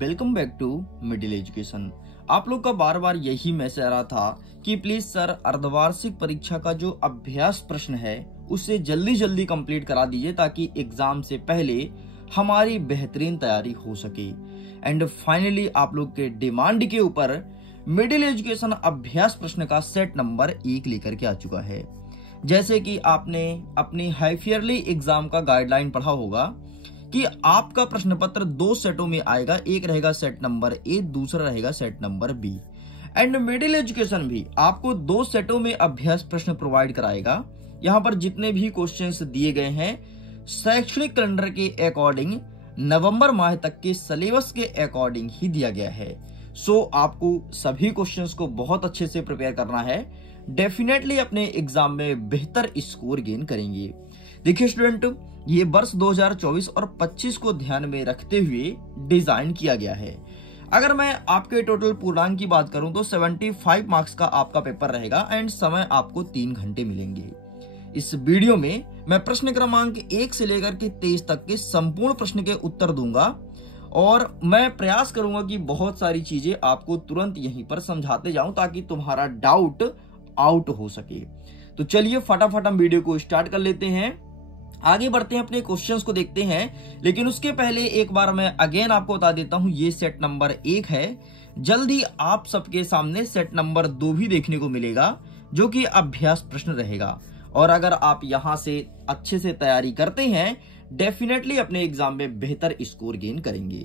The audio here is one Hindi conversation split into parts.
Welcome back to middle education. आप लोग का बार बार यही मैसेज आ रहा था कि प्लीज सर अर्धवार्षिक परीक्षा का जो अभ्यास प्रश्न है उसे जल्दी जल्दी कंप्लीट करा दीजिए ताकि एग्जाम से पहले हमारी बेहतरीन तैयारी हो सके। एंड फाइनली आप लोग के डिमांड के ऊपर मिडिल एजुकेशन अभ्यास प्रश्न का सेट नंबर 1 लेकर के आ चुका है। जैसे कि आपने अपनी हाफ ईयरली एग्जाम का गाइडलाइन पढ़ा होगा कि आपका प्रश्न पत्र 2 सेटों में आएगा, एक रहेगा सेट नंबर ए, दूसरा रहेगा set number B. And middle education भी आपको 2 सेटों में अभ्यास प्रश्न प्रोवाइड कराएगा। यहाँ पर जितने भी क्वेश्चंस दिए गए हैं शैक्षणिक कैलेंडर के अकॉर्डिंग नवंबर माह तक के सिलेबस के अकॉर्डिंग ही दिया गया है। सो आपको सभी क्वेश्चंस को बहुत अच्छे से प्रिपेयर करना है, डेफिनेटली अपने एग्जाम में बेहतर स्कोर गेन करेंगे। देखिए स्टूडेंट, ये वर्ष 2024 और 25 को ध्यान में रखते हुए डिजाइन किया गया है। अगर मैं आपके टोटल पूर्णांक की बात करूं तो 75 मार्क्स का आपका पेपर रहेगा एंड समय आपको 3 घंटे मिलेंगे। इस वीडियो में मैं प्रश्न क्रमांक 1 से लेकर के 23 तक के संपूर्ण प्रश्न के उत्तर दूंगा और मैं प्रयास करूंगा कि बहुत सारी चीजें आपको तुरंत यहीं पर समझाते जाऊं ताकि तुम्हारा डाउट आउट हो सके। तो चलिए फटाफट हम वीडियो को स्टार्ट कर लेते हैं, आगे बढ़ते हैं, अपने क्वेश्चंस को देखते हैं। लेकिन उसके पहले एक बार मैं अगेन आपको बता देता हूं, ये सेट नंबर 1 है। जल्दी आप सबके सामने सेट नंबर 2 भी देखने को मिलेगा जो कि अभ्यास प्रश्न रहेगा। और अगर आप यहां से अच्छे से तैयारी करते हैं डेफिनेटली अपने एग्जाम में बेहतर स्कोर गेन करेंगे।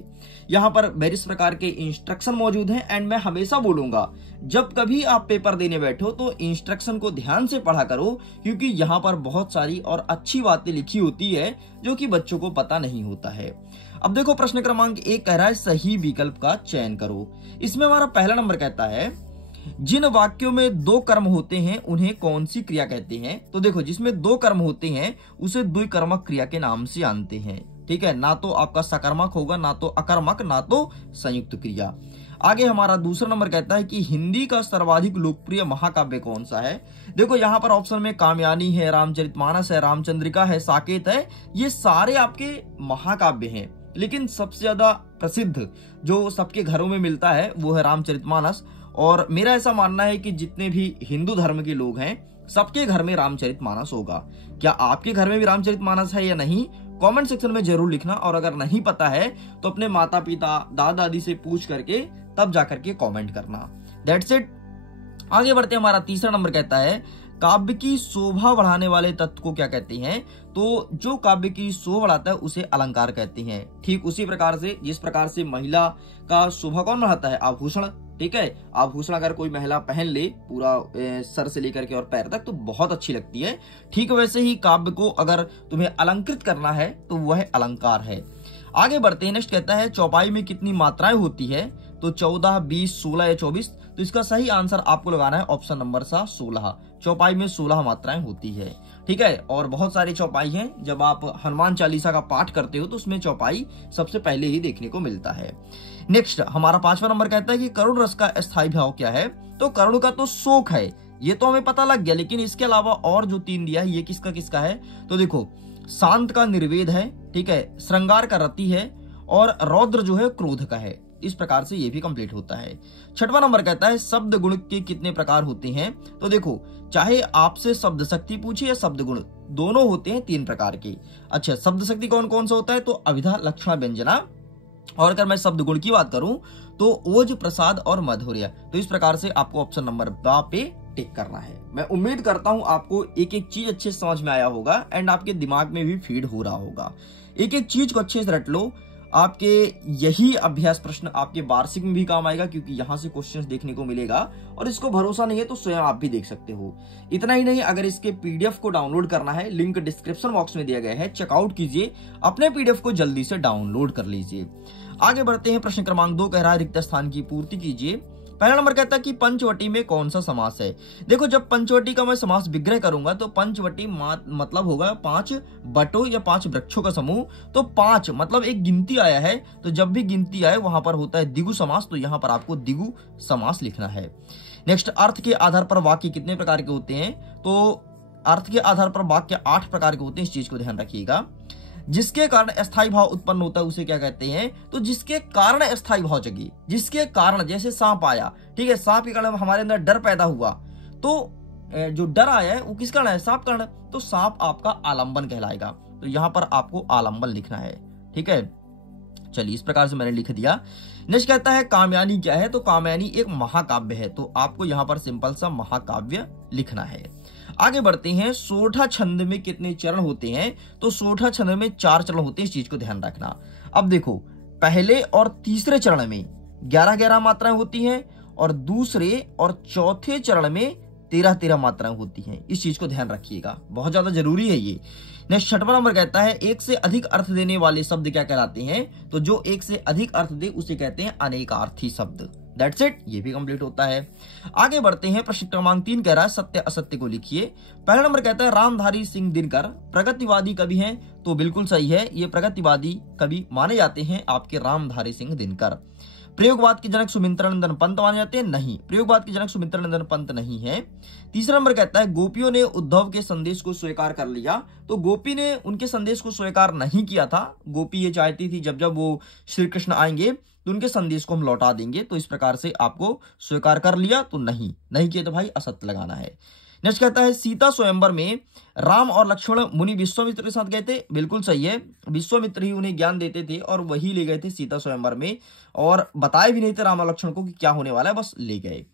यहां पर वेरियस प्रकार के इंस्ट्रक्शन मौजूद हैं एंड मैं हमेशा बोलूंगा जब कभी आप पेपर देने बैठो तो इंस्ट्रक्शन को ध्यान से पढ़ा करो, क्योंकि यहां पर बहुत सारी और अच्छी बातें लिखी होती है जो कि बच्चों को पता नहीं होता है। अब देखो प्रश्न क्रमांक 1 कह रहा है सही विकल्प का चयन करो। इसमें हमारा पहला नंबर कहता है जिन वाक्यों में 2 कर्म होते हैं उन्हें कौन सी क्रिया कहते हैं। तो देखो जिसमें 2 कर्म होते हैं उसे द्विकर्मक क्रिया के नाम से जानते हैं। ठीक है, ना तो आपका सकर्मक होगा, ना तो अकर्मक, ना तो संयुक्त क्रिया। आगे हमारा दूसरा नंबर कहता है कि हिंदी का सर्वाधिक लोकप्रिय महाकाव्य कौन सा है। देखो यहाँ पर ऑप्शन में कामयानी है, रामचरितमानस है, रामचंद्रिका है, साकेत है, ये सारे आपके महाकाव्य हैं। लेकिन सबसे ज्यादा प्रसिद्ध जो सबके घरों में मिलता है वो है रामचरितमानस। और मेरा ऐसा मानना है कि जितने भी हिंदू धर्म के लोग हैं सबके घर में रामचरितमानस होगा। क्या आपके घर में भी रामचरितमानस है या नहीं, कमेंट सेक्शन में जरूर लिखना। और अगर नहीं पता है तो अपने माता पिता दादा दादी से पूछ करके तब जाकर के कमेंट करना। That's it. आगे बढ़ते हमारा तीसरा नंबर कहता है काव्य की शोभा बढ़ाने वाले तत्व को क्या कहते हैं। तो जो काव्य की शोभा बढ़ाता है उसे अलंकार कहते हैं। ठीक उसी प्रकार से जिस प्रकार से महिला का शोभा कौन बढ़ाता है, आभूषण। ठीक है, आभूषण अगर कोई महिला पहन ले पूरा सर से लेकर के और पैर तक तो बहुत अच्छी लगती है। ठीक वैसे ही काव्य को अगर तुम्हें अलंकृत करना है तो वह अलंकार है। आगे बढ़ते हैं, नेक्स्ट कहता है चौपाई में कितनी मात्राएं होती है। तो 14, 20, 16 या 24। तो इसका सही आंसर आपको लगाना है ऑप्शन नंबर 16। चौपाई में 16 मात्राएं होती है। ठीक है, और बहुत सारी चौपाई हैं। जब आप हनुमान चालीसा का पाठ करते हो तो उसमें चौपाई सबसे पहले ही देखने को मिलता है। नेक्स्ट हमारा 5वां नंबर कहता है कि करुण रस का स्थायी भाव क्या है। तो करुण का तो शोक है, ये तो हमें पता लग गया, लेकिन इसके अलावा और जो 3 दिया है ये किसका किसका है। तो देखो शांत का निर्वेद है, ठीक है, श्रृंगार का रति है और रौद्र जो है क्रोध का है। इस प्रकार से ये भी कंप्लीट होता है। 6वां नंबर कहता है शब्द गुण के कितने प्रकार होते हैं। तो देखो चाहे आपसे शब्द शक्ति पूछे या शब्द गुण, दोनों होते हैं 3 प्रकार के। अच्छा, शब्द शक्ति कौन कौन सा होता है। तो अभिधा, लक्षण, व्यंजना। और अगर मैं शब्द गुण की बात करूं तो ओज, प्रसाद और मधुर्य। तो इस प्रकार से आपको ऑप्शन नंबर बा पे टिक करना है। मैं उम्मीद करता हूं आपको एक एक चीज अच्छे से समझ में आया होगा एंड आपके दिमाग में भी फीड हो रहा होगा। एक एक चीज को अच्छे से रट लो, आपके यही अभ्यास प्रश्न आपके वार्षिक में भी काम आएगा, क्योंकि यहां से क्वेश्चंस देखने को मिलेगा। और इसको भरोसा नहीं है तो स्वयं आप भी देख सकते हो। इतना ही नहीं, अगर इसके पीडीएफ को डाउनलोड करना है लिंक डिस्क्रिप्शन बॉक्स में दिया गया है, चेकआउट कीजिए, अपने पीडीएफ को जल्दी से डाउनलोड कर लीजिए। आगे बढ़ते हैं, प्रश्न क्रमांक 2 कह रहा है रिक्त स्थान की पूर्ति कीजिए। पहला नंबर कहता है कि पंचवटी में कौन सा समास है। देखो जब पंचवटी का मैं समास विग्रह करूंगा तो पंचवटी मतलब होगा 5 बटों या 5 वृक्षों का समूह। तो 5 मतलब एक गिनती आया है, तो जब भी गिनती आए वहां पर होता है द्विगु समास, तो यहां पर आपको द्विगु समास लिखना है। नेक्स्ट, अर्थ के आधार पर वाक्य कितने प्रकार के होते हैं। तो अर्थ के आधार पर वाक्य 8 प्रकार के होते हैं, इस चीज को ध्यान रखिएगा। जिसके कारण अस्थायी भाव उत्पन्न होता है उसे क्या कहते हैं? तो जिसके कारण अस्थायी भाव जगी, जिसके कारण, जैसे सांप आया, ठीक है, सांप के कारण हमारे अंदर डर पैदा हुआ, तो जो डर आया है वो किस कारण है? सांप कारण। तो सांप आपका आलंबन कहलाएगा। तो यहां पर आपको आलंबन लिखना है, ठीक है। चलिए, इस प्रकार से मैंने लिख दिया। नेक्स्ट कहता है कामयानी क्या है? तो कामयानी एक महाकाव्य है, तो आपको यहां पर सिंपल सा महाकाव्य लिखना है। आगे बढ़ते हैं। सोठा छंद में कितने चरण होते हैं? तो सोठा छंद में 4 चरण होते हैं, इस चीज को ध्यान रखना। अब देखो, पहले और तीसरे चरण में 11-11 मात्राएं होती हैं और दूसरे और चौथे चरण में 13-13 मात्राएं होती हैं, इस चीज को ध्यान रखिएगा, बहुत ज्यादा जरूरी है ये। नेक्स्ट 6वां नंबर कहता है एक से अधिक अर्थ देने वाले शब्द क्या कहलाते हैं? तो जो एक से अधिक अर्थ दे उसे कहते हैं अनेकार्थी शब्द। दैट्स इट, ये भी कंप्लीट होता है। आगे बढ़ते हैं। प्रश्न क्रमांक 3 कह रहा है सत्य असत्य को लिखिए। पहला नंबर कहता है रामधारी सिंह दिनकर प्रगतिवादी कवि हैं, तो बिल्कुल सही है, ये प्रगतिवादी कवि माने जाते हैं आपके रामधारी सिंह दिनकर। प्रयोगवाद के जनक सुमित्रानंदन पंत माने जाते हैं? नहीं, प्रयोगवाद के जनक सुमित्रानंदन पंत नहीं है। तीसरा नंबर कहता है गोपियों ने उद्धव के संदेश को स्वीकार कर लिया, तो गोपी ने उनके संदेश को स्वीकार नहीं किया था। गोपी ये चाहती थी जब जब वो श्री कृष्ण आएंगे तो उनके संदेश को हम लौटा देंगे, तो इस प्रकार से आपको स्वीकार कर लिया, तो नहीं किया तो भाई असत्य लगाना है। नेक्स्ट कहता है सीता स्वयंवर में राम और लक्ष्मण मुनि विश्वामित्र के साथ गए थे, बिल्कुल सही है, विश्वामित्र ही उन्हें ज्ञान देते थे और वही ले गए थे सीता स्वयंवर में, और बताए भी नहीं थे राम और लक्ष्मण को कि क्या होने वाला है, बस ले गए।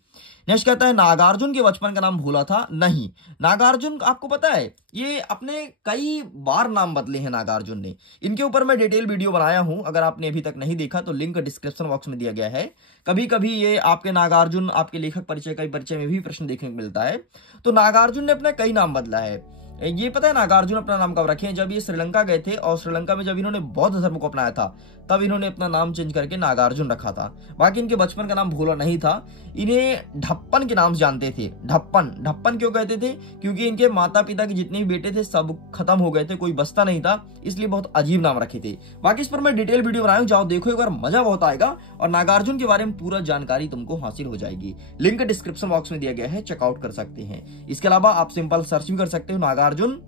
नेक्स्ट कहता है नागार्जुन के बचपन का नाम भोला था? नहीं, नागार्जुन आपको पता है ये अपने कई बार नाम बदले हैं नागार्जुन ने। इनके ऊपर मैं डिटेल वीडियो बनाया हूं, अगर आपने अभी तक नहीं देखा तो लिंक डिस्क्रिप्शन बॉक्स में दिया गया है। कभी कभी ये आपके नागार्जुन आपके लेखक परिचय का परिचय में भी प्रश्न देखने को मिलता है। तो नागार्जुन ने अपना कई नाम बदला है। ये पता है नागार्जुन अपना नाम कब रखे हैं? जब ये श्रीलंका गए थे और श्रीलंका में जब इन्होंने बौद्ध धर्म को अपनाया था तब इन्होंने अपना नाम चेंज करके नागार्जुन रखा था। बाकी इनके बचपन का नाम भोला नहीं था, इन्हें ढप्पन के नाम से जानते थे। ढप्पन क्यों कहते थे? क्योंकि इनके माता पिता के जितने भी बेटे थे सब खत्म हो गए थे, कोई बचता नहीं था, इसलिए बहुत अजीब नाम रखे थे। बाकी इस पर मैं डिटेल वीडियो बनाया हूं, जाओ देखो एक बार, मजा बहुत आएगा और नागार्जुन के बारे में पूरा जानकारी तुमको हासिल हो जाएगी। लिंक डिस्क्रिप्शन बॉक्स में दिया गया है, चेकआउट कर सकते हैं। इसके अलावा आप सिंपल सर्च भी कर सकते हो नागार्जुन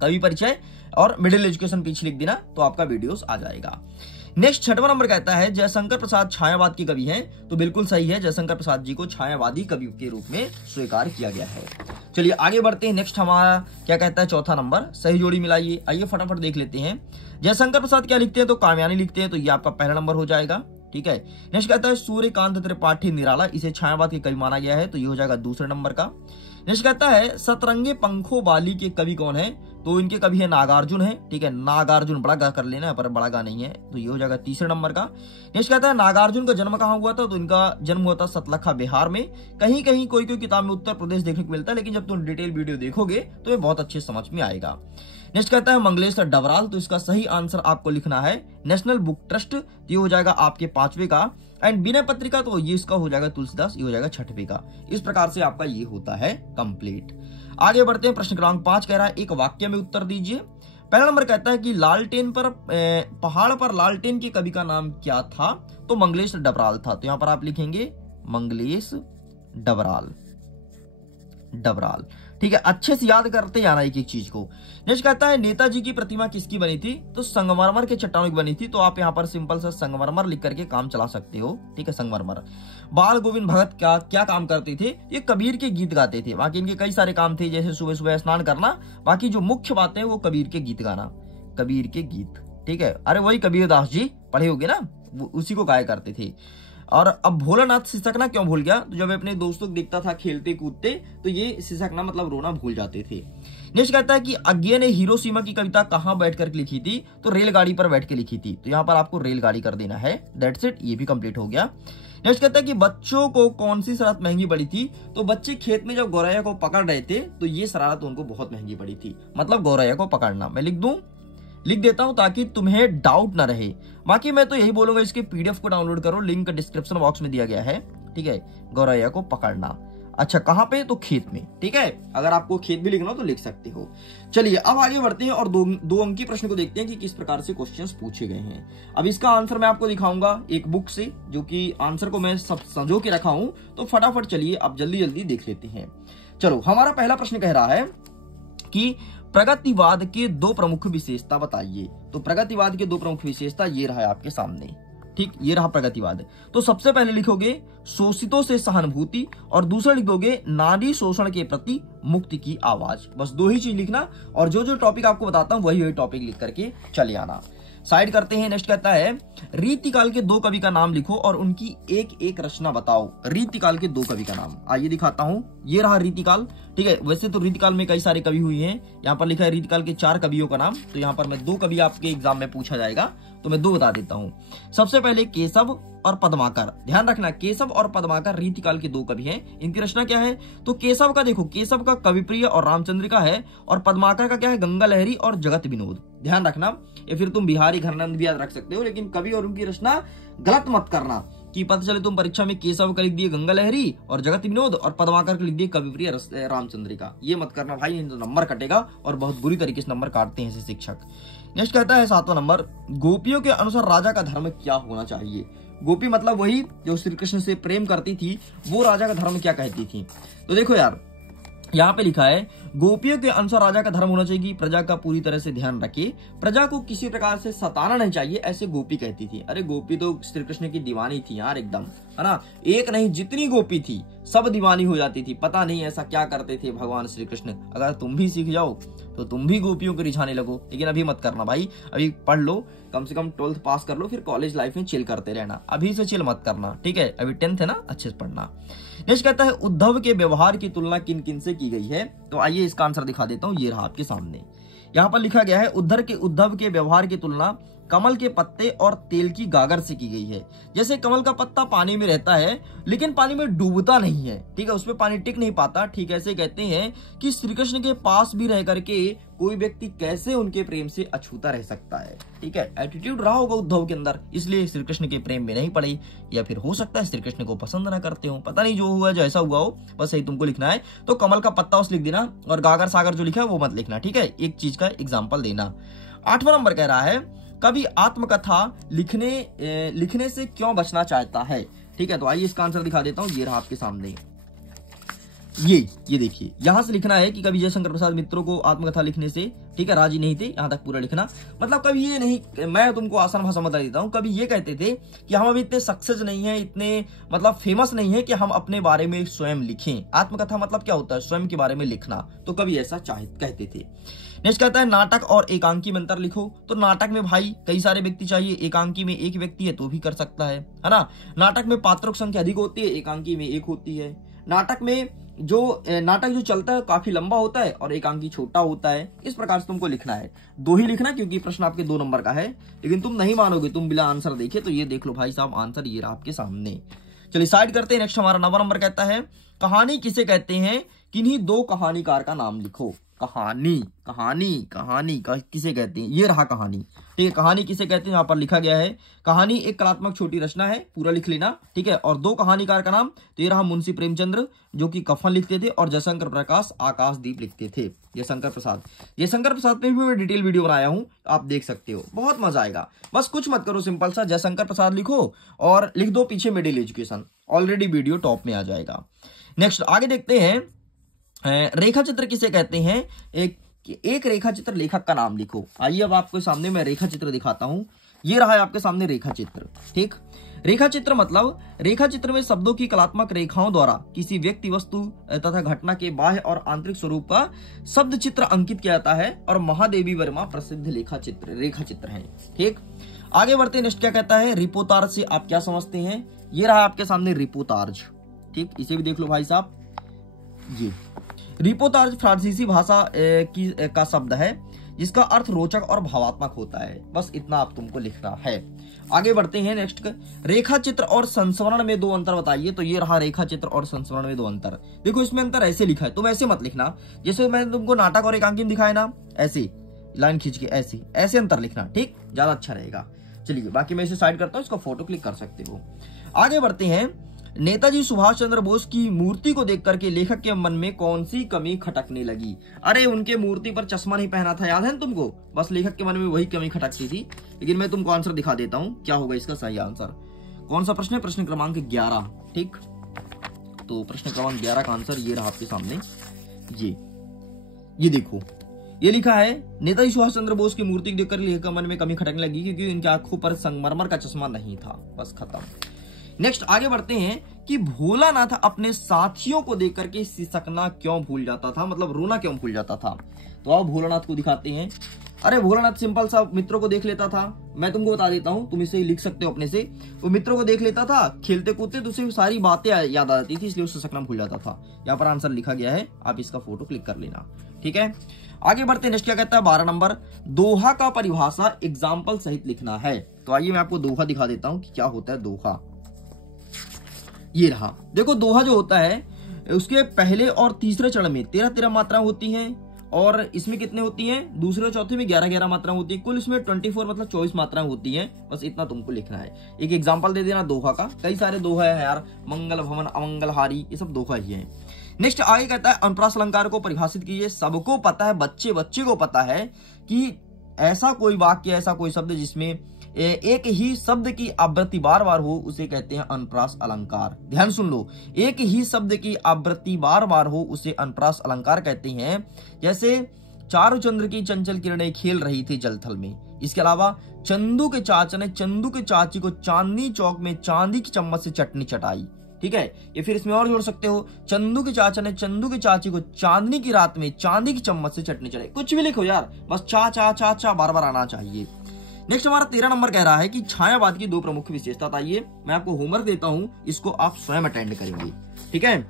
कवि परिचय और मिडिल एजुकेशन पीछे लिख देना तो आपका वीडियोस आ जाएगा। नेक्स्ट 6वां नंबर कहता है जयशंकर प्रसाद छायावाद के कवि हैं, तो बिल्कुल सही है, जयशंकर प्रसाद जी को छायावादी कवि के रूप में स्वीकार किया गया है। चलिए आगे बढ़ते हैं। नेक्स्ट हमारा क्या कहता है 4था नंबर, सही जोड़ी मिलाइए। आइए फटाफट देख लेते हैं। जयशंकर प्रसाद क्या लिखते हैं? तो कामयानी लिखते हैं, तो ये आपका पहला नंबर हो जाएगा, ठीक है। नेक्स्ट कहता है सूर्यकांत त्रिपाठी निराला, इसे छायावाद के कवि माना गया है, तो ये हो जाएगा दूसरे नंबर का। नेक्स्ट कहता है सतरंगे पंखों वाली के कवि कौन है? तो इनके कवि है नागार्जुन है, ठीक है, नागार्जुन बड़ा गा कर लेना, पर बड़ा गा नहीं है, तो ये हो जाएगा तीसरे नंबर का। नेक्स्ट कहता है नागार्जुन का जन्म कहाँ हुआ था? तो इनका जन्म हुआ था सतलखा बिहार में। कहीं कहीं कोई किताब में उत्तर प्रदेश देखने को मिलता है, लेकिन जब तुम डिटेल वीडियो देखोगे तो ये बहुत अच्छे समझ में आएगा। नेक्स्ट कहता है मंगलेश डबराल, तो इसका सही आंसर आपको लिखना है नेशनल बुक ट्रस्ट, ये हो जाएगा आपके 5वें का। एंड विनय पत्रिका, तो ये इसका हो जाएगा तुलसीदास, ये हो जाएगा 6वें का। इस प्रकार से आपका ये होता है कंप्लीट। आगे बढ़ते हैं। प्रश्न क्रमांक 5 कह रहा है एक वाक्य में उत्तर दीजिए। पहला नंबर कहता है कि लालटेन पर पहाड़ पर लालटेन के कवि का नाम क्या था? तो मंगलेश डबराल था, तो यहां पर आप लिखेंगे मंगलेश डबराल, ठीक है, अच्छे से याद करते जाना एक एक चीज को। नेक्स्ट कहता है नेताजी की प्रतिमा किसकी बनी थी? तो संगमरमर के चट्टानों की बनी थी, तो आप यहाँ पर सिंपल सा संगमरमर लिख करके काम चला सकते हो, ठीक है, संगमरमर। बाल गोविंद भगत क्या काम करते थे? ये कबीर के गीत गाते थे। बाकी इनके कई सारे काम थे, जैसे सुबह सुबह स्नान करना, बाकी जो मुख्य बात है वो कबीर के गीत गाना, कबीर के गीत, ठीक है, अरे वही कबीर दास जी पढ़े होगे ना, उसी को गाया करते थे। और अब भोलानाथ सिसकना क्यों भूल गया? तो जब अपने दोस्तों को देखता था खेलते कूदते तो ये सिसकना मतलब रोना भूल जाते थे। नेक्स्ट कहता है कि अज्ञे ने हिरोशिमा की कविता कहां बैठकर लिखी थी? तो रेलगाड़ी पर बैठ के लिखी थी, तो यहाँ पर आपको रेलगाड़ी कर देना है। दैट्स इट, ये भी कंप्लीट हो गया। नेक्स्ट कहता है कि बच्चों को कौन सी शरारत महंगी पड़ी थी? तो बच्चे खेत में जब गौरैया को पकड़ रहे थे तो ये शरारत उनको बहुत महंगी पड़ी थी, मतलब गौरैया को पकड़ना। मैं लिख देता हूं ताकि तुम्हें डाउट ना रहे। बाकी मैं तो यही बोलूंगा इसके पीडीएफ को डाउनलोड करो, लिंक डिस्क्रिप्शन बॉक्स में दिया गया है, ठीक है। गौरैया को पकड़ना, अच्छा कहां पे? तो खेत में, ठीक है। अगर आपको खेत भी लिखना हो तो लिख सकते हो। चलिए अब आगे बढ़ते हैं और दो अंकी प्रश्न को देखते हैं कि किस प्रकार से क्वेश्चंस पूछे गए हैं। अब इसका आंसर मैं आपको दिखाऊंगा एक बुक से, जो कि आंसर को मैं सब संजो के रखा हूं, तो फटाफट चलिए अब जल्दी जल्दी देख लेते हैं। चलो हमारा पहला प्रश्न कह रहा है कि प्रगतिवाद के दो प्रमुख विशेषता बताइए। तो प्रगतिवाद के दो प्रमुख विशेषता ये रहा है आपके सामने, ठीक, ये रहा प्रगतिवाद। तो सबसे पहले लिखोगे शोषितों से सहानुभूति और दूसरा लिखोगे नारी शोषण के प्रति मुक्ति की आवाज। बस दो ही चीज लिखना और जो जो टॉपिक आपको बताता हूं वही टॉपिक लिख करके चले आना। साइड करते हैं। नेक्स्ट कहता है रीतिकाल के दो कवि का नाम लिखो और उनकी एक एक रचना बताओ। रीतिकाल के दो कवि का नाम, आइए दिखाता हूं। ये रहा रीतिकाल, ठीक है। वैसे तो रीतिकाल में कई सारे कवि हुए हैं, यहाँ पर लिखा है रीतिकाल के 4 कवियों का नाम। तो यहाँ पर मैं 2 कवि आपके एग्जाम में पूछा जाएगा तो मैं 2 बता देता हूं। सबसे पहले केशव और पद्माकर। ध्यान रखना, केशव और पद्माकर रीतिकाल के 2 कवि हैं। इनकी रचना क्या है? तो केशव का देखो, केशव का कविप्रिय और रामचंद्रिका है, और पद्माकर का क्या है? गंगा लहरी और जगत विनोद। ध्यान रखना, या फिर तुम बिहारी घरनंद भी याद रख सकते हो, लेकिन कवि और उनकी रचना गलत मत करना कि पता चले तुम परीक्षा में केशव का लिख दिए गंगा लहरी और जगत विनोद और पद्माकर का लिख दिए कविप्रिय रामचंद्रिका। ये मत करना भाई, तो नंबर कटेगा और बहुत बुरी तरीके से नंबर काटते हैं ऐसे शिक्षक। नेक्स्ट कहता है 7वां नंबर, गोपियों के अनुसार राजा का धर्म क्या होना चाहिए? गोपी मतलब वही जो श्री कृष्ण से प्रेम करती थी, वो राजा का धर्म क्या कहती थी? तो देखो यार, यहाँ पे लिखा है गोपियों के अनुसार राजा का धर्म होना चाहिए कि प्रजा का पूरी तरह से ध्यान रखे, प्रजा को किसी प्रकार से सताना नहीं चाहिए, ऐसे गोपी कहती थी। अरे गोपी तो श्री कृष्ण की दीवानी थी यार एकदम, है ना। एक नहीं जितनी गोपी थी सब दीवानी हो जाती थी। पता नहीं ऐसा क्या करते थे भगवान श्री कृष्ण। अगर तुम भी सीख जाओ तो तुम भी गोपियों को रिझाने लगो, लेकिन अभी मत करना भाई। अभी पढ़ लो, कम से कम 12th पास कर लो, फिर कॉलेज लाइफ में चिल करते रहना। अभी से चिल मत करना, ठीक है। अभी 10th है ना, अच्छे से पढ़ना। नेक्स्ट कहता है उद्धव के व्यवहार की तुलना किन किन से की गई है? तो आइए इसका आंसर दिखा देता हूं। ये रहा आपके सामने, यहाँ पर लिखा गया है उद्धव के व्यवहार की तुलना कमल के पत्ते और तेल की गागर से की गई है। जैसे कमल का पत्ता पानी में रहता है लेकिन पानी में डूबता नहीं है, ठीक है, उसमें पानी टिक नहीं पाता। ठीक ऐसे कहते हैं कि श्री कृष्ण के पास भी रह करके कोई व्यक्ति कैसे उनके प्रेम से अछूता रह सकता है, ठीक है। एटीट्यूड रहा होगा उद्धव के अंदर, इसलिए श्री कृष्ण के प्रेम में नहीं पड़े, या फिर हो सकता है श्री कृष्ण को पसंद ना करते हो, पता नहीं। जो हुआ जैसा हुआ हो, बस यही तुमको लिखना है। तो कमल का पत्ता उस लिख देना और गागर सागर जो लिखा है वो मत लिखना, ठीक है। एक चीज का एग्जाम्पल देना। 8वां नंबर कह रहा है कवि आत्मकथा लिखने से क्यों बचना चाहता है? ठीक है, तो आइए इसका आंसर दिखा देता हूं। ये रहा आपके सामने, ये देखिए, यहां से लिखना है कि कवि जयशंकर प्रसाद मित्रों को आत्मकथा लिखने से, ठीक है, राजी नहीं थे। यहां तक पूरा लिखना। मतलब कवि ये नहीं, मैं तुमको आसान भाषा में बता देता हूं, कवि ये कहते थे कि हम अभी इतने सक्सेस नहीं है, इतने मतलब फेमस नहीं है कि हम अपने बारे में स्वयं लिखें। आत्मकथा मतलब क्या होता है? स्वयं के बारे में लिखना। तो कवि ऐसा कहते थे। नेक्स्ट कहता है नाटक और एकांकी में अंतर लिखो। तो नाटक में भाई कई सारे व्यक्ति चाहिए, एकांकी में एक व्यक्ति है तो भी कर सकता है ना। नाटक में पात्रों की संख्या अधिक होती है, एकांकी में 1 होती है। नाटक में नाटक जो चलता है काफी लंबा होता है और एकांकी छोटा होता है। इस प्रकार से तुमको लिखना है। 2 ही लिखना क्योंकि प्रश्न आपके 2 नंबर का है, लेकिन तुम नहीं मानोगे, तुम बिना आंसर देखे। तो ये देख लो भाई साहब, आंसर ये रहा आपके सामने। चलिए साइड करते हैं। नेक्स्ट हमारा 9वां नंबर कहता है कहानी किसे कहते हैं? किन्हीं 2 कहानीकार का नाम लिखो। कहानी किसे कहते हैं? ये रहा कहानी, ठीक है। कहानी किसे कहते हैं यहाँ पर लिखा गया है। कहानी एक कलात्मक छोटी रचना है, पूरा लिख लेना, ठीक है। और 2 कहानीकार का नाम, तो ये रहा मुंशी प्रेमचंद्र जो कि कफन लिखते थे, और जयशंकर प्रकाश आकाशदीप लिखते थे। जयशंकर प्रसाद पे भी मैं डिटेल वीडियो बनाया हूं, आप देख सकते हो, बहुत मजा आएगा। बस कुछ मत करो, सिंपल सा जयशंकर प्रसाद लिखो और लिख दो पीछे middle education, already video top में आ जाएगा। नेक्स्ट आगे देखते हैं, रेखा चित्र किसे कहते हैं? एक रेखा चित्र लेखक का नाम लिखो। आइए अब आपके सामने मैं रेखा चित्र दिखाता हूं। ये रहा है आपके सामने रेखा चित्र, ठीक। रेखा चित्र मतलब रेखा चित्र में शब्दों की कलात्मक रेखाओं द्वारा किसी व्यक्ति, वस्तु तथा घटना के बाह्य और आंतरिक स्वरूप का शब्द चित्र अंकित किया जाता है, और महादेवी वर्मा प्रसिद्ध रेखा चित्र है, ठीक। आगे बढ़ते। नेक्स्ट क्या कहता है? रिपोर्ताज से आप क्या समझते हैं? ये रहा आपके सामने रिपोर्ताज, ठीक। इसे भी देख लो भाई साहब जी। रिपोर्ताज फ्रांसीसी भाषा का शब्द है जिसका अर्थ रोचक और भावात्मक होता है। बस इतना आप तुमको लिखना है। आगे बढ़ते हैं। नेक्स्ट, रेखा चित्र और संस्मरण में 2 अंतर बताइए। तो ये रहा रेखा चित्र और संस्मरण में 2 अंतर। देखो इसमें अंतर ऐसे लिखा है, तुम ऐसे मत लिखना जैसे मैंने तुमको नाटक और एकांकी में दिखाया ना, ऐसे लाइन खींच के ऐसे अंतर लिखना, ठीक, ज्यादा अच्छा रहेगा। चलिए बाकी मैं इसे साइड करता हूँ, इसका फोटो क्लिक कर सकते हो। आगे बढ़ते हैं। नेताजी सुभाष चंद्र बोस की मूर्ति को देख करके लेखक के मन में कौन सी कमी खटकने लगी? अरे उनके मूर्ति पर चश्मा नहीं पहना था, याद है तुमको? बस लेखक के मन में वही कमी खटकती थी। लेकिन मैं तुमको आंसर दिखा देता हूं, क्या होगा इसका सही आंसर। कौन सा प्रश्न है? प्रश्न क्रमांक 11, ठीक। तो प्रश्न क्रमांक 11 का आंसर ये रहा आपके सामने। ये देखो, ये लिखा है नेताजी सुभाष चंद्र बोस की मूर्ति देखकर लेखक के मन में कमी खटकने लगी क्योंकि इनकी आंखों पर संगमरमर का चश्मा नहीं था। बस खत्म। नेक्स्ट आगे बढ़ते हैं कि भोलानाथ अपने साथियों को देख करके सिसकना क्यों भूल जाता था, मतलब रोना क्यों भूल जाता था। तो आओ भोलानाथ को दिखाते हैं। अरे भोलानाथ सिंपल सा मित्रों को देख लेता था। मैं तुमको बता देता हूँ, तुम इसे लिख सकते हो अपने से। वो मित्रों को देख लेता था, खेलते कूदते तो उसे सारी बातें याद आ जाती थी, इसलिए उसे सिसकना भूल जाता था। यहाँ पर आंसर लिखा गया है, आप इसका फोटो क्लिक कर लेना। ठीक है, आगे बढ़ते हैं। नेक्स्ट क्या कहता है 12 नंबर, दोहा का परिभाषा एग्जाम्पल सहित लिखना है। तो आइए मैं आपको दोहा दिखा देता हूँ कि क्या होता है दोहा। ये रहा, देखो दोहा जो होता है उसके पहले और तीसरे चरण में 13-13 मात्रा होती हैं और इसमें कितने होती हैं, दूसरे और चौथे में 11-11 मात्रा होती है। कुल इसमें 24 मतलब 24 मात्राएं होती हैं। बस इतना तुमको लिखना है। एक एग्जांपल दे देना दोहा का। कई सारे दोहा है यार, मंगल भवन, अमंगलहारी, ये सब दोहा ही है। नेक्स्ट आगे कहता है अनुप्रास अलंकार को परिभाषित कीजिए। सबको पता है, बच्चे को पता है कि ऐसा कोई वाक्य, ऐसा कोई शब्द जिसमें एक ही शब्द की आवृत्ति बार बार हो, उसे कहते हैं अनुप्रास अलंकार। ध्यान सुन लो, एक ही शब्द की आवृत्ति बार बार हो उसे अनुप्रास अलंकार कहते हैं। जैसे चारू चंद्र की चंचल किरणें खेल रही थी जलथल में। इसके अलावा चंदू के चाचा ने चंदू के चाची को चांदनी चौक में चांदी की चम्मच से चटनी चटाई। ठीक है, ये फिर इसमें और जोड़ सकते हो, चंदू के चाचा ने चंदू की चाची को चांदनी की रात में चांदी की चम्मच से चटनी चटाई। कुछ भी लिखो यार, बस चा चा चा चा बार बार आना चाहिए। नेक्स्ट हमारा 13 नंबर कह रहा है कि छायावाद की 2 प्रमुख विशेषता बताइए। मैं आपको होमवर्क देता हूं, इसको आप स्वयं अटेंड करेंगे। ठीक है,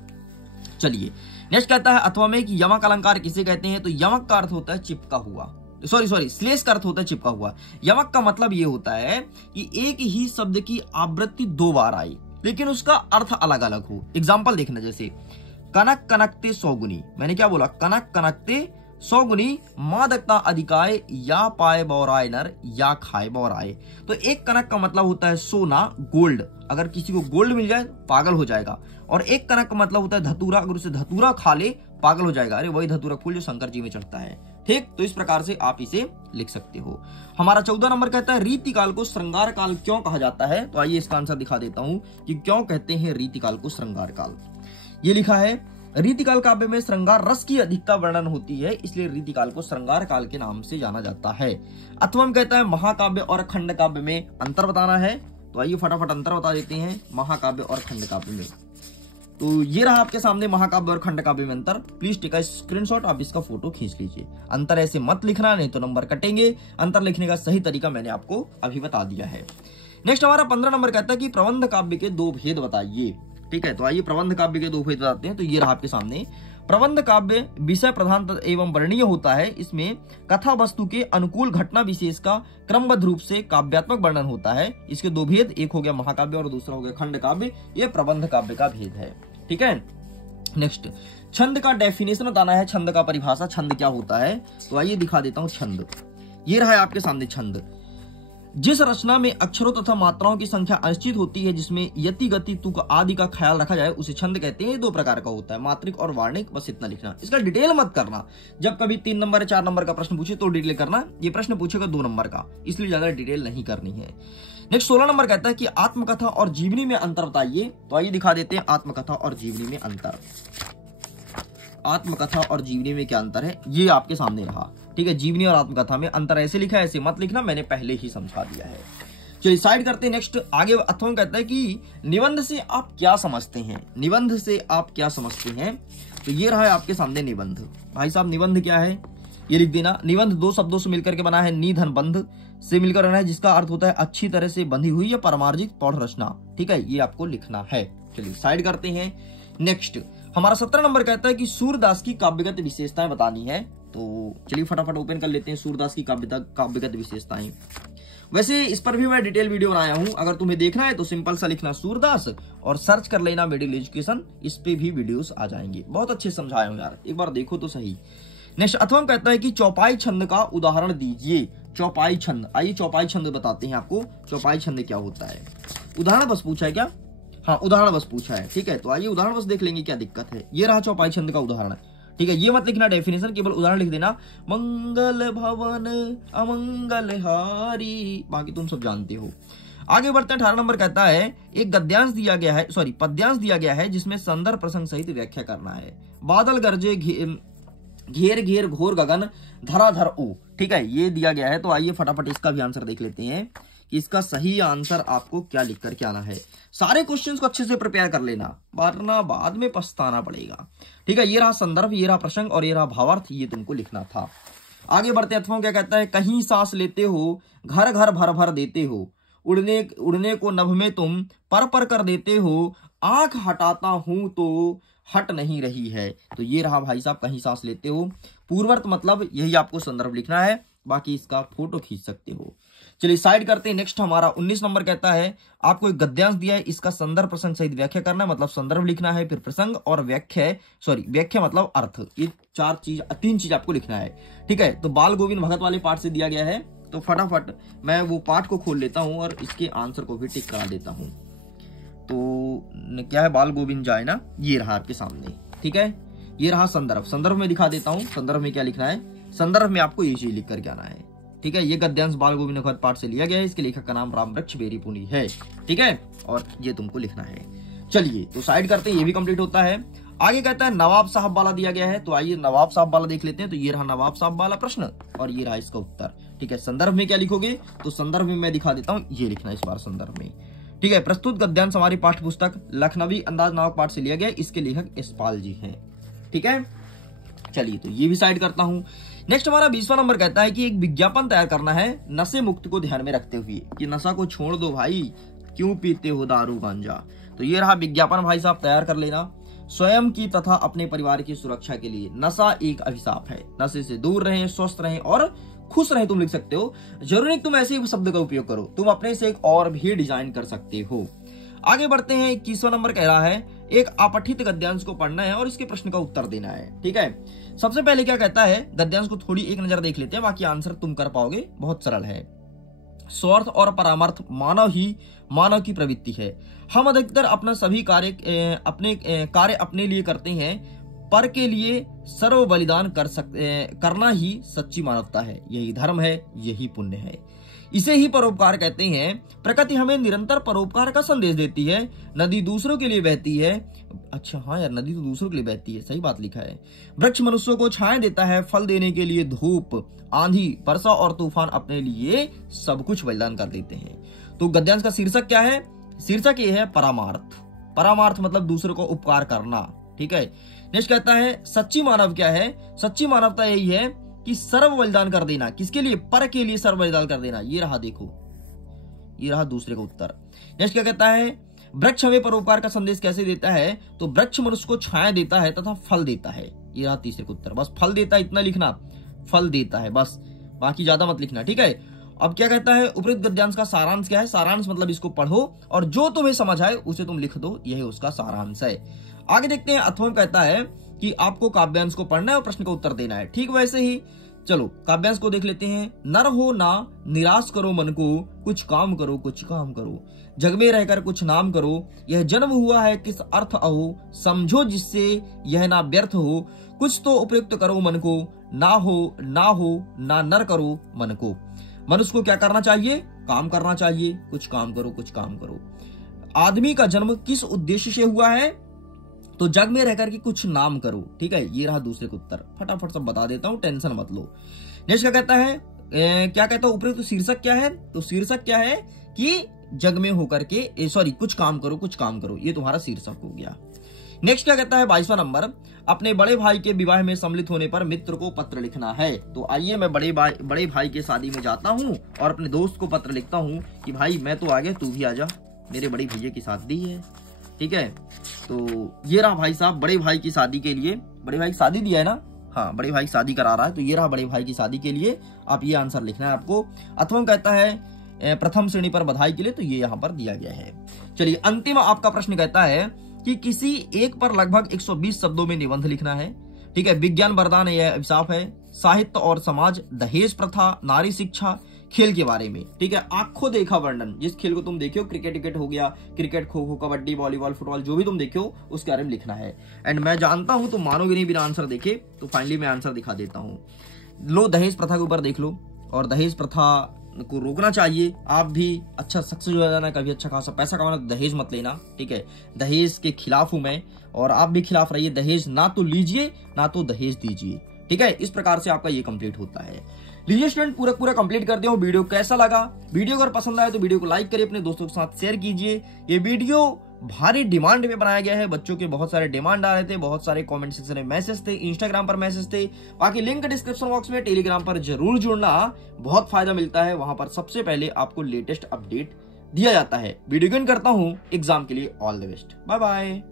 चलिए नेक्स्ट कहता है अथवा में कि यमक अलंकार किसे कहते हैं। तो यमक का अर्थ होता है चिपका हुआ, सॉरी श्लेष का अर्थ होता है चिपका हुआ। यमक का मतलब ये होता है कि एक ही शब्द की आवृत्ति 2 बार आई लेकिन उसका अर्थ अलग अलग हो। एग्जाम्पल देखना, जैसे कनक कनकते 100 गुनी। मैंने क्या बोला, कनक कनकते 100 गुनी, मादकता अधिकाय, या पाए बौराय नर, या खाए बौराय। तो एक कनक का मतलब होता है सोना, गोल्ड। अगर किसी को गोल्ड मिल जाए पागल हो जाएगा। और एक कनक का मतलब होता है धतूरा, अगर उसे धतूरा खा ले पागल हो जाएगा। अरे वही धतूरा फूल जो शंकर जी में चढ़ता है। ठीक, तो इस प्रकार से आप इसे लिख सकते हो। हमारा 14 नंबर कहता है रीतिकाल को श्रृंगार काल क्यों कहा जाता है। तो आइए इसका आंसर दिखा देता हूं कि क्यों कहते हैं रीतिकाल को श्रृंगार काल। ये लिखा है रीतिकाल काव्य में श्रृंगार रस की अधिकता वर्णन होती है, इसलिए रीतिकाल को श्रृंगार काल के नाम से जाना जाता है। अथवा कहता है महाकाव्य और खंड काव्य में अंतर बताना है। तो आइए फटाफट अंतर बता देते हैं महाकाव्य और खंड काव्य में। तो ये रहा आपके सामने महाकाव्य और खंड काव्य में अंतर। प्लीज टेक अ स्क्रीनशॉट, आप इसका फोटो खींच लीजिए। अंतर ऐसे मत लिखना, नहीं तो नंबर कटेंगे। अंतर लिखने का सही तरीका मैंने आपको अभी बता दिया है। नेक्स्ट हमारा 15 नंबर कहता है कि प्रबंध काव्य के 2 भेद बताइए। ठीक है, तो आइए प्रबंध काव्य के 2 भेद बताते हैं। तो ये रहा आपके सामने। प्रबंध काव्य विषय प्रधान एवं वर्णनीय होता है। इसमें कथा वस्तु के अनुकूल घटना विशेष का क्रमबद्ध रूप से काव्यात्मक वर्णन होता है। इसके 2 भेद, एक हो गया महाकाव्य और दूसरा हो गया खंड काव्य। ये प्रबंध काव्य का भेद है। ठीक है, नेक्स्ट छंद का डेफिनेशन बताना है। छंद का परिभाषा, छंद क्या होता है। तो आइए दिखा देता हूं छंद। ये रहा है आपके सामने छंद। जिस रचना में अक्षरों तथा मात्राओं की संख्या अनिश्चित होती है, जिसमें यति गति तुक आदि का ख्याल रखा जाए, उसे छंद कहते हैं। 2 प्रकार का होता है, मात्रिक और वार्णिक। बस इतना लिखना, इसका डिटेल मत करना। जब कभी 3 नंबर या 4 नंबर का प्रश्न पूछे तो डिटेल करना। ये प्रश्न पूछेगा 2 नंबर का, इसलिए ज्यादा डिटेल नहीं करनी है। नेक्स्ट 16 नंबर कहता है कि आत्मकथा और जीवनी में अंतर बताइए। तो आइए दिखा देते हैं आत्मकथा और जीवनी में अंतर। आत्मकथा और जीवनी में क्या अंतर है, ये आपके सामने रहा। ठीक है, जीवनी और आत्मकथा में अंतर ऐसे लिखा है, ऐसे मत लिखना, मैंने पहले ही समझा दिया है। चलिए साइड करते हैं। नेक्स्ट आगे अथवा कहता है कि निबंध से आप क्या समझते हैं। निबंध से आप क्या समझते हैं। तो ये रहा है आपके सामने निबंध। भाई साहब निबंध क्या है ये लिख देना। निबंध 2 शब्दों से मिलकर के बना है। निधन बंध से मिलकर बना है, जिसका अर्थ होता है अच्छी तरह से बंधी हुई या परमार्जित पौध रचना। ठीक है, ये आपको लिखना है। चलिए साइड करते हैं। नेक्स्ट हमारा 17 नंबर कहता है कि सूरदास की काव्यगत विशेषताएं बतानी है। तो चलिए फटाफट ओपन कर लेते हैं सूरदास की काव्यगत विशेषताएं। वैसे इस पर भी मैं डिटेल वीडियो बनाया हूं, अगर तुम्हें देखना है तो सिंपल सा लिखना सूरदास और सर्च कर लेना मिडिल एजुकेशन, इस पे भी वीडियोस आ जाएंगे। बहुत अच्छे समझाए हूं यार, एक बार देखो तो सही। नेक्स्ट अथवा कहता है कि चौपाई छंद का उदाहरण दीजिए। चौपाई छंद, आइए चौपाई छंद बताते हैं आपको। चौपाई छंद क्या होता है, उदाहरण बस पूछा है क्या। हाँ उदाहरण बस पूछा है। ठीक है, तो आइए उदाहरण बस देख लेंगे क्या दिक्कत है। ये रहा चौपाई छंद का उदाहरण। ठीक है, ये मत लिखना डेफिनेशन, केवल उदाहरण लिख देना। मंगल भवन अमंगल हारी, बाकी तुम सब जानते हो। आगे बढ़ते हैं। 18 नंबर कहता है एक गद्यांश दिया गया है, पद्यांश दिया गया है, जिसमें संदर्भ प्रसंग सहित व्याख्या करना है। बादल गरजे घेर घेर घोर गगन धरा धर ऊ। ठीक है, ये दिया गया है। तो आइए फटाफट इसका भी आंसर देख लेते हैं कि इसका सही आंसर आपको क्या लिख करके आना है। सारे क्वेश्चंस को अच्छे से प्रिपेयर कर लेना, वरना बाद में पछताना पड़ेगा। ठीक है, ये रहा संदर्भ, ये रहा प्रसंग और ये रहा भावार्थ, ये तुमको लिखना था। आगे बढ़ते हैं। अथवा क्या कहता है, कहीं सांस लेते हो, घर घर भर भर देते हो, उड़ने को नभ में तुम पर पर कर देते हो, आंख हटाता हूं तो हट नहीं रही है। तो ये रहा भाई साहब, कहीं सांस लेते हो। पूर्वर्त मतलब यही आपको संदर्भ लिखना है, बाकी इसका फोटो खींच सकते हो। चलिए साइड करते हैं। नेक्स्ट हमारा 19 नंबर कहता है, आपको एक गद्यांश दिया है, इसका संदर्भ प्रसंग सहित व्याख्या करना है। मतलब संदर्भ लिखना है, फिर प्रसंग और व्याख्या मतलब अर्थ। ये तीन चीज आपको लिखना है। ठीक है, तो बाल गोविंद भगत वाले पार्ट से दिया गया है। तो फटाफट मैं वो पार्ट को खोल लेता हूं और इसके आंसर को भी टिक करा देता हूं। तो क्या है, बाल गोविंद जाए ना, ये रहा आपके सामने। ठीक है, ये रहा संदर्भ। संदर्भ में दिखा देता हूं, संदर्भ में क्या लिखना है। संदर्भ में आपको ये चीज लिख करके आना है। ठीक है, ये गद्यांश बाल गोविंद भगत पाठ से लिया गया है। इसके लेखक का नाम रामवृक्ष बेरी पुनी है। ठीक है, और ये तुमको लिखना है। चलिए तो साइड करते हैं, ये भी कंप्लीट होता है। आगे कहता है नवाब साहब वाला दिया गया है। तो आइए नवाब साहब वाला देख लेते हैं। तो ये रहा नवाब साहब वाला प्रश्न और ये रहा इसका उत्तर। ठीक है, संदर्भ में क्या लिखोगे, तो संदर्भ में मैं दिखा देता हूं, ये लिखना है इस बार संदर्भ में। ठीक है, प्रस्तुत गद्यांश हमारी पाठ्य पुस्तक लखनवी अंदाज नामक पाठ से लिया गया है। इसके लेखक यशपाल जी हैं। ठीक है, चलिए तो ये भी साइड करता हूं। नेक्स्ट हमारा 20वां नंबर कहता है कि एक विज्ञापन तैयार करना है नशे मुक्त को ध्यान में रखते हुए, कि नशा को छोड़ दो भाई, क्यों पीते हो दारू गांजा। तो ये रहा विज्ञापन भाई साहब, तैयार कर लेना। स्वयं की तथा अपने परिवार की सुरक्षा के लिए नशा एक अभिशाप है, नशे से दूर रहें, स्वस्थ रहें और खुश रहें। तुम लिख सकते हो, जरूरी नहीं तुम ऐसे ही शब्द का उपयोग करो, तुम अपने से एक और भी डिजाइन कर सकते हो। आगे बढ़ते हैं। 21वां नंबर कह रहा है, एक अपठित गद्यांश को पढ़ना है और इसके प्रश्न का उत्तर देना है। ठीक है, सबसे पहले क्या कहता है, गद्यांश को थोड़ी एक नजर देख लेते हैं, बाकी आंसर तुम कर पाओगे, बहुत सरल है। स्वार्थ और परामर्थ मानव की प्रवृत्ति है। हम अधिकतर अपना सभी कार्य अपने लिए करते हैं, पर के लिए सर्व बलिदान करना ही सच्ची मानवता है। यही धर्म है, यही पुण्य है, इसे ही परोपकार कहते हैं। प्रकृति हमें निरंतर परोपकार का संदेश देती है। नदी दूसरों के लिए बहती है। अच्छा हाँ यार, नदी तो दूसरों के लिए बहती है, सही बात लिखा है। वृक्ष मनुष्यों को छाया देता है, फल देने के लिए धूप, आंधी, वर्षा और तूफान अपने लिए सब कुछ बलिदान कर देते हैं। तो गद्यांश का शीर्षक क्या है, शीर्षक ये है परमार्थ। परमार्थ मतलब दूसरों को उपकार करना। ठीक है, नेक्स्ट कहता है सच्ची मानव क्या है, सच्ची मानवता यही है कि सर्व बलिदान कर देना। किसके लिए, पर के लिए सर्व बलिदान कर देना। ये रहा, देखो ये रहा दूसरे का उत्तर। नेक्स्ट क्या कहता है, वृक्ष हमें परोपकार का संदेश कैसे देता है, तो वृक्ष मनुष्य को छाया देता है तथा फल देता है। ये रहा तीसरे का उत्तर। बस फल देता है इतना लिखना, फल देता है बस, बाकी ज्यादा मत लिखना। ठीक है, अब क्या कहता है, उपरोक्त गद्यांश का सारांश क्या है। सारांश मतलब इसको पढ़ो और जो तुम्हें समझ आए उसे तुम लिख दो, यही उसका सारांश है। आगे देखते हैं। अथवा कहता है कि आपको काव्यांश को पढ़ना है और प्रश्न का उत्तर देना है। ठीक वैसे ही चलो काव्यांश को देख लेते हैं। नर हो ना निराश करो मन को, कुछ काम करो कुछ काम करो, जग में रहकर कुछ नाम करो, यह जन्म हुआ है किस अर्थ अहो, समझो जिससे यह ना व्यर्थ हो, कुछ तो उपयुक्त करो मन को, ना हो ना नर करो मन को। मनुष्य को क्या करना चाहिए, काम करना चाहिए, कुछ काम करो कुछ काम करो। आदमी का जन्म किस उद्देश्य से हुआ है, तो जग में रहकर के कुछ नाम करो। ठीक है, ये रहा दूसरे का उत्तर, फटाफट सब बता देता हूं, टेंशन मत लो। नेक्स्ट क्या कहता है, क्या कहता है उपयुक्त शीर्षक क्या है, तो शीर्षक क्या है कि जग में होकर के कुछ काम करो कुछ काम करो, ये तुम्हारा शीर्षक हो गया। नेक्स्ट क्या कहता है 22वां नंबर, अपने बड़े भाई के विवाह में सम्मिलित होने पर मित्र को पत्र लिखना है। तो आइए मैं बड़े भाई के शादी में जाता हूँ और अपने दोस्त को पत्र लिखता हूँ कि भाई मैं तो आ गया, तू भी आ जा, मेरे बड़े भैया की शादी है। ठीक है, तो ये रहा भाई साहब बड़े भाई की शादी के लिए, बड़े भाई की शादी दिया है ना, हाँ बड़े भाई की शादी करा रहा है, तो ये रहा बड़े भाई की शादी के लिए आप ये आंसर लिखना है आपको। अथवा कहता है प्रथम श्रेणी पर बधाई के लिए, तो ये यहाँ पर दिया गया है। चलिए अंतिम आपका प्रश्न कहता है कि किसी एक पर लगभग 120 शब्दों में निबंध लिखना है। ठीक है, विज्ञान वरदान यह अभिशाप है, साहित्य और समाज, दहेज प्रथा, नारी शिक्षा, खेल के बारे में। ठीक है, आंखों देखा वर्णन, जिस खेल को तुम देखे हो, क्रिकेट हो गया, cricket, kho kho, kabaddi, volleyball, football, जो भी तुम देखे हो उसके बारे में लिखना है। एंड मैं जानता हूं तुम मानोगे नहीं बिना आंसर देखे, तो फाइनली मैं आंसर दिखा देता हूं। लो दहेज प्रथा के ऊपर देख लो, और दहेज प्रथा को रोकना चाहिए। आप भी अच्छा सक्सेस हो जाना, कभी अच्छा खासा पैसा कमाना, दहेज मत लेना। ठीक है, दहेज के खिलाफ हूं मैं, और आप भी खिलाफ रहिए। दहेज ना तो लीजिए ना तो दहेज दीजिए। ठीक है, इस प्रकार से आपका ये कंप्लीट होता है। लीजिए स्टूडेंट, पूरा कंप्लीट करते हो। वीडियो कैसा लगा? वीडियो अगर पसंद आए तो वीडियो को लाइक करिए, अपने दोस्तों के साथ शेयर कीजिए। ये वीडियो भारी डिमांड में बनाया गया है, बच्चों के बहुत सारे डिमांड आ रहे थे, बहुत सारे कमेंट सेक्शन में मैसेज थे, इंस्टाग्राम पर मैसेज थे। बाकी लिंक डिस्क्रिप्शन बॉक्स में, टेलीग्राम पर जरूर जुड़ना, बहुत फायदा मिलता है। वहां पर सबसे पहले आपको लेटेस्ट अपडेट दिया जाता है। वीडियो करता हूं एग्जाम के लिए। All the best, bye bye.